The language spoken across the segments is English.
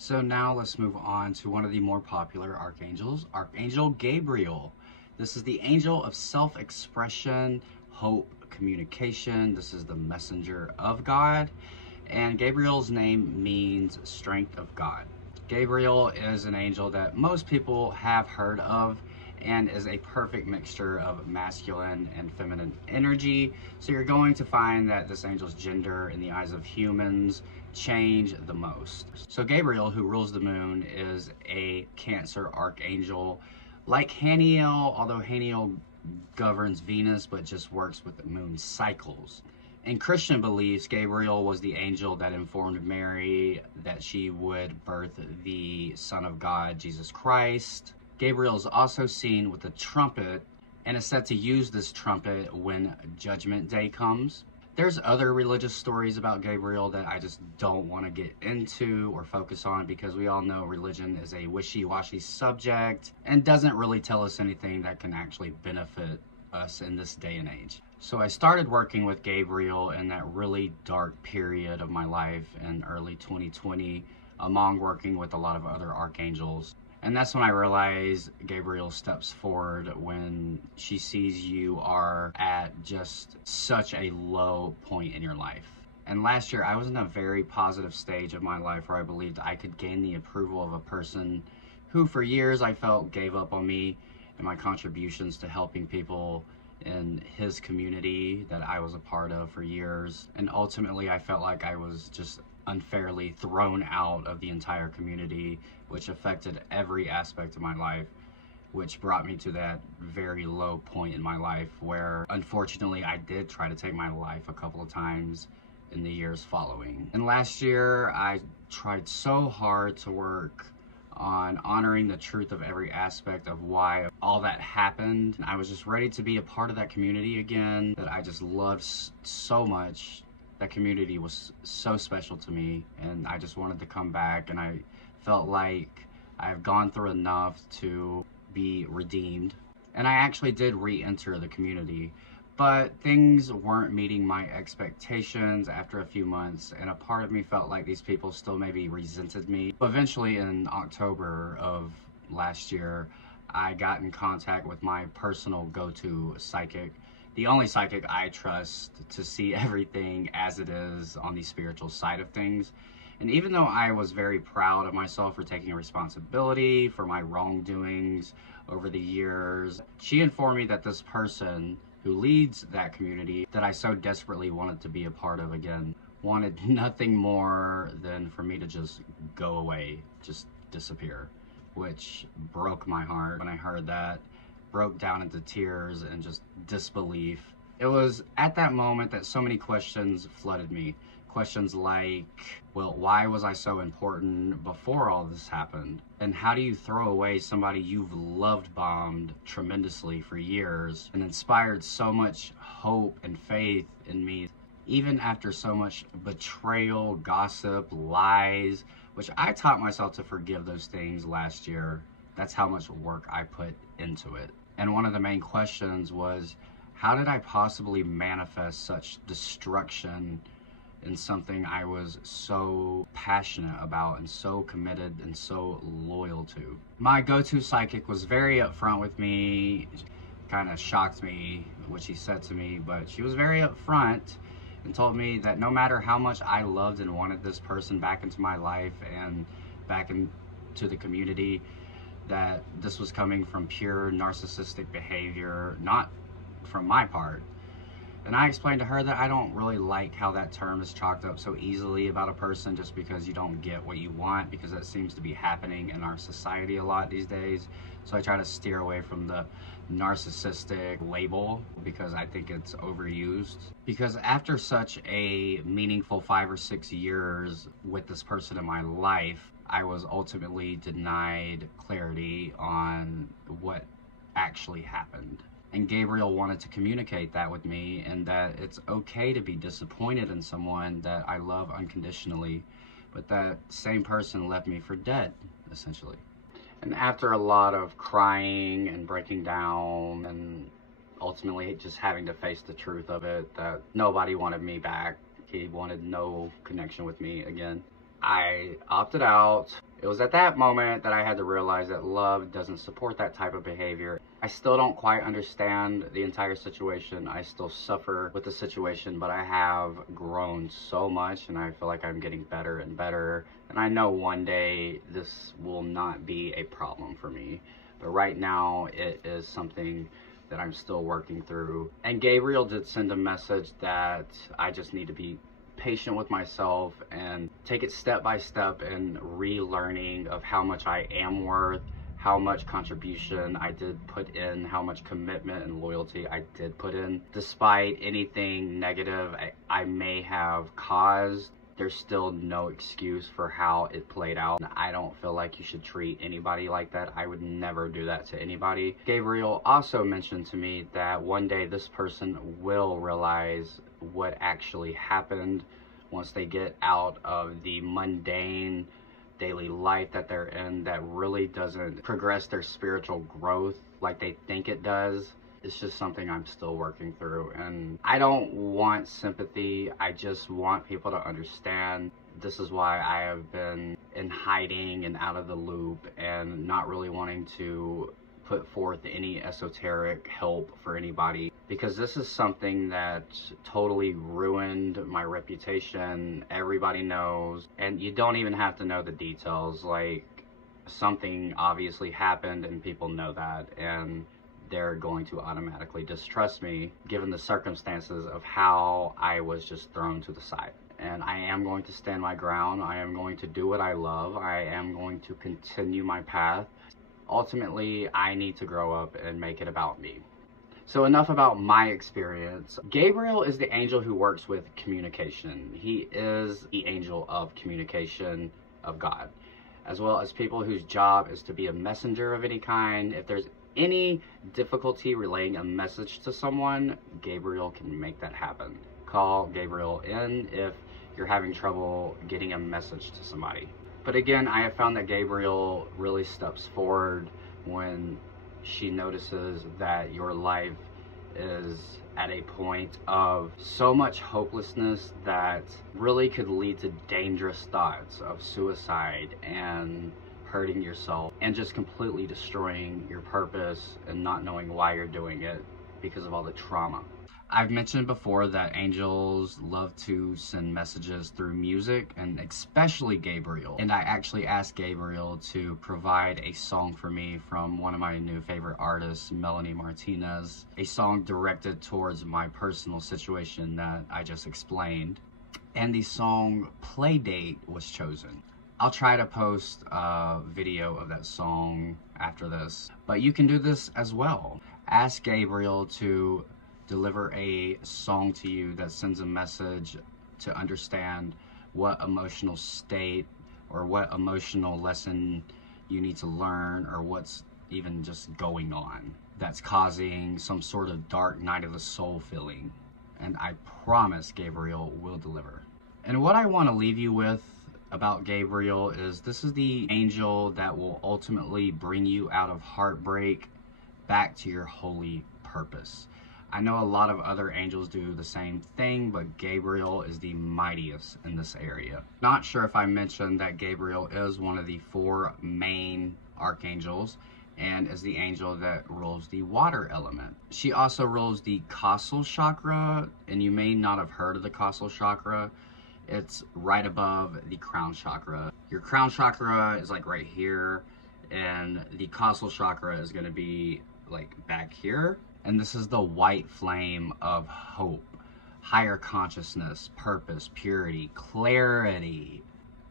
So now let's move on to one of the more popular archangels, Archangel Gabriel. This is the angel of self-expression, hope, communication. This is the messenger of God. And Gabriel's name means strength of God. Gabriel is an angel that most people have heard of and is a perfect mixture of masculine and feminine energy. So you're going to find that this angel's gender in the eyes of humans change the most. So Gabriel, who rules the moon, is a Cancer archangel. Like Haniel, although Haniel governs Venus but just works with the moon cycles. In Christian beliefs, Gabriel was the angel that informed Mary that she would birth the Son of God, Jesus Christ. Gabriel is also seen with a trumpet and is said to use this trumpet when Judgment Day comes. There's other religious stories about Gabriel that I just don't want to get into or focus on because we all know religion is a wishy-washy subject and doesn't really tell us anything that can actually benefit us in this day and age. So I started working with Gabriel in that really dark period of my life in early 2020, among working with a lot of other archangels. And that's when I realized Gabriel steps forward when she sees you are at just such a low point in your life. And last year, I was in a very positive stage of my life where I believed I could gain the approval of a person who for years I felt gave up on me and my contributions to helping people in his community that I was a part of for years. And ultimately, I felt like I was just unfairly thrown out of the entire community, which affected every aspect of my life, which brought me to that very low point in my life where unfortunately I did try to take my life a couple of times in the years following. And last year I tried so hard to work on honoring the truth of every aspect of why all that happened. I was just ready to be a part of that community again that I just loved so much. That community was so special to me, and I just wanted to come back, and I felt like I've gone through enough to be redeemed. And I actually did re-enter the community, but things weren't meeting my expectations after a few months, and a part of me felt like these people still maybe resented me. But eventually in October of last year, I got in contact with my personal go-to psychic, the only psychic I trust to see everything as it is on the spiritual side of things. And even though I was very proud of myself for taking responsibility for my wrongdoings over the years, she informed me that this person who leads that community that I so desperately wanted to be a part of again wanted nothing more than for me to just go away, just disappear, which broke my heart when I heard that. Broke down into tears and just disbelief. It was at that moment that so many questions flooded me. Questions like, well, why was I so important before all this happened? And how do you throw away somebody you've loved bombed tremendously for years and inspired so much hope and faith in me, even after so much betrayal, gossip, lies, which I taught myself to forgive those things last year. That's how much work I put into it. And one of the main questions was, how did I possibly manifest such destruction in something I was so passionate about and so committed and so loyal to? My go-to psychic was very upfront with me, kind of shocked me what she said to me, but she was very upfront and told me that no matter how much I loved and wanted this person back into my life and back into the community, that this was coming from pure narcissistic behavior, not from my part. And I explained to her that I don't really like how that term is chalked up so easily about a person just because you don't get what you want, because that seems to be happening in our society a lot these days. So I try to steer away from the narcissistic label because I think it's overused. Because after such a meaningful 5 or 6 years with this person in my life, I was ultimately denied clarity on what actually happened. And Gabriel wanted to communicate that with me, and that it's okay to be disappointed in someone that I love unconditionally, but that same person left me for dead, essentially. And after a lot of crying and breaking down and ultimately just having to face the truth of it, that nobody wanted me back, he wanted no connection with me again, I opted out, It was at that moment that I had to realize that love doesn't support that type of behavior. I still don't quite understand the entire situation. I still suffer with the situation, but I have grown so much and I feel like I'm getting better and better. And I know one day this will not be a problem for me. But right now it is something that I'm still working through. And Gabriel did send a message that I just need to be patient with myself and take it step by step in relearning of how much I am worth, how much contribution I did put in, how much commitment and loyalty I did put in. Despite anything negative I may have caused, there's still no excuse for how it played out. I don't feel like you should treat anybody like that. I would never do that to anybody. Gabriel also mentioned to me that one day this person will realize what actually happened once they get out of the mundane daily life that they're in that really doesn't progress their spiritual growth like they think it does. It's just something I'm still working through, and I don't want sympathy. I just want people to understand. This is why I have been in hiding and out of the loop and not really wanting to put forth any esoteric help for anybody, because this is something that totally ruined my reputation. Everybody knows, and you don't even have to know the details. Like, something obviously happened and people know that, and they're going to automatically distrust me given the circumstances of how I was just thrown to the side. And I am going to stand my ground. I am going to do what I love. I am going to continue my path. Ultimately, I need to grow up and make it about me. So enough about my experience. Gabriel is the angel who works with communication. He is the angel of communication of God, as well as people whose job is to be a messenger of any kind. If there's any difficulty relaying a message to someone, Gabriel can make that happen. Call Gabriel in if you're having trouble getting a message to somebody. But again, I have found that Gabriel really steps forward when she notices that your life is at a point of so much hopelessness that really could lead to dangerous thoughts of suicide and hurting yourself and just completely destroying your purpose and not knowing why you're doing it because of all the trauma. I've mentioned before that angels love to send messages through music, and especially Gabriel. And I actually asked Gabriel to provide a song for me from one of my new favorite artists, Melanie Martinez, a song directed towards my personal situation that I just explained. And the song Playdate was chosen. I'll try to post a video of that song after this, but you can do this as well. Ask Gabriel to deliver a song to you that sends a message to understand what emotional state or what emotional lesson you need to learn, or what's even just going on that's causing some sort of dark night of the soul feeling. And I promise Gabriel will deliver. And what I want to leave you with about Gabriel is this is the angel that will ultimately bring you out of heartbreak back to your holy purpose. I know a lot of other angels do the same thing, but Gabriel is the mightiest in this area. Not sure if I mentioned that Gabriel is one of the 4 main archangels and is the angel that rules the water element. She also rules the causal chakra, and you may not have heard of the causal chakra. It's right above the crown chakra. Your crown chakra is like right here, and the causal chakra is going to be like back here. And this is the white flame of hope, higher consciousness, purpose, purity, clarity.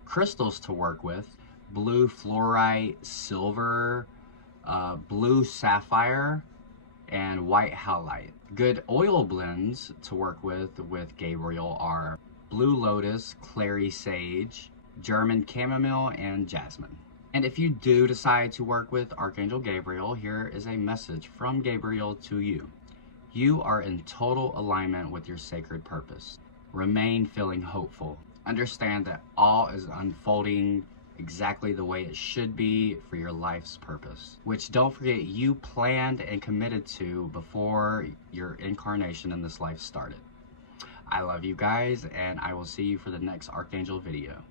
Crystals to work with: blue fluorite, silver, blue sapphire, and white halite. Good oil blends to work with Gabriel are blue lotus, clary sage, German chamomile, and jasmine. And if you do decide to work with Archangel Gabriel, here is a message from Gabriel to you. You are in total alignment with your sacred purpose. Remain feeling hopeful. Understand that all is unfolding exactly the way it should be for your life's purpose, which, don't forget, you planned and committed to before your incarnation in this life started. I love you guys, and I will see you for the next Archangel video.